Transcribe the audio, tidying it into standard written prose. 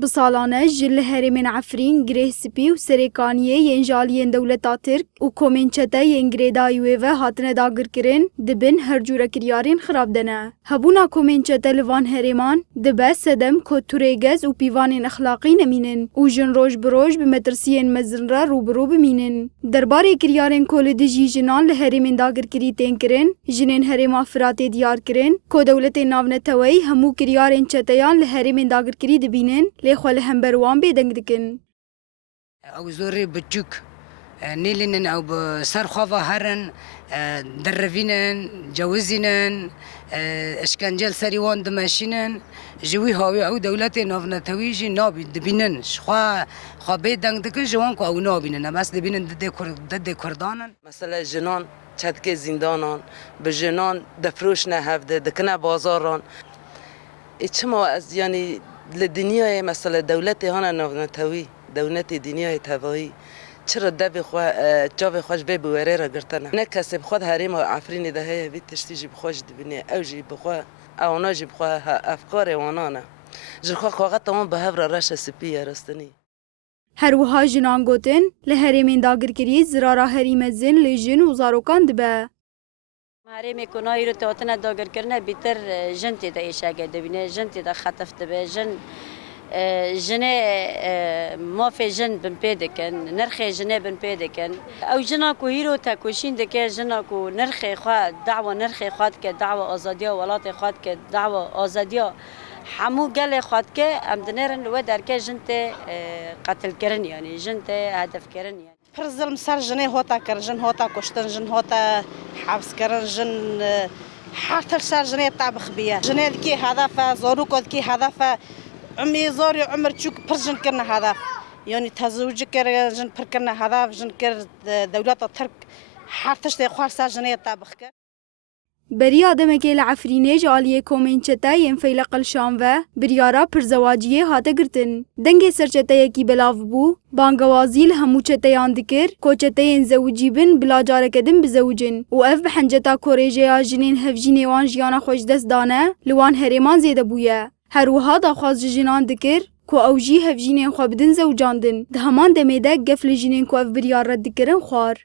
بسالانه جل هرمین عفرین گره سپی و سرکانیه ین جالین دولتا ترک و کومنچته ین گریدایوه و هاتنه داگر کرن دبن هر جوره کریارین خراب دنه. هبونا کومنچته لوان هرمان دبه سدم کتوریگز و پیوانین اخلاقی نمینن و جن روش بروش بمترسیین مزن را روبرو بمینن. درباره کریارین کل دجی جنان لهرمین داگر کری تین کرن جنین هرما فراتی دیار کرن کو دولت ناونتوی همو کریارین چتیان لهرمین داگر کری دبینن لخوال همبروان بدنگ دکن. او زوری بچوک نیلینن او بسر خواه هرن دروینن جوزینن اشکنجل سریوان دمشینن جوی هاوی او دولت ناونتوی جی نابی دبینن خواه بدنگ دکن جوان که او نابینن بس دبینن دد کردانن مثلا جنان چتک زندانان به جنان دفروش نه هفته دکنه بازاران چما از یعنی لدنیای مثلا دولت هانا ناونتوی دولت دنیای توایی چرا دبی خو جاوی خوش به بوره را گرتنه نه کسی بخواد حریم عفرین ده بیت تشتیجی بخوش دبینه او جی بخوا او ناجی بخوا افکار وانانه جرخوا خواهد تمام به هفر رش سپیه رستنی هر وها جنان گوتن لهرمین داگر کری زرارا هریم زن لجن و زاروکان دبه. هرمی کنایی رو توتنا داگر کرنه بیتر جنتی دا ایشاگه دبینه جنتی دا خطف دبه جن مافی جن بن پیدکن نرخ جنه بن پیدکن او جنا کو هیرو تا کوشین دکه جنا کو نرخ خوا دعوه نرخ خواد که دعوه آزادی ولات خواد که دعوه آزادی همو گل خواد که ام دنرن و درکه جنت قتل کردن یعنی جنت هدف کردن یعنی پر ظلم سر جنه هوتا کر جن هوتا کشتن جن هوتا حبس کردن جن حتی سر جنه طبخ بیا جنه کی هدف زارو کد کی هدف عمي زاري عمر تشوك برجن كرنا هدف يعني تزوج كر جن پر كرنا هدف جن كر دولت ترك حرتش تخوار سر جنه طبخ کر بری آدم که لعفرینه جالیه کومنچته ین فیل قلشان و بریارا پرزواجیه هاته گرتن. دنگ سرچته یکی بلاف بو، بانگوازی لهمو چته یان دکر، کو چته ین زوجی بن بلا جاره کدن بزوجن. و اف بحنجتا کوریجه آجنین هفجین وان جیانا خوش دست دانه، لوان هرمان زیده بویه. هر وها داخواز جنان دکر، کو اوجی هفجین خو بدن زوجاندن. ده همان دمیده گفل جنین کو اف بریار رد دکرن خوار.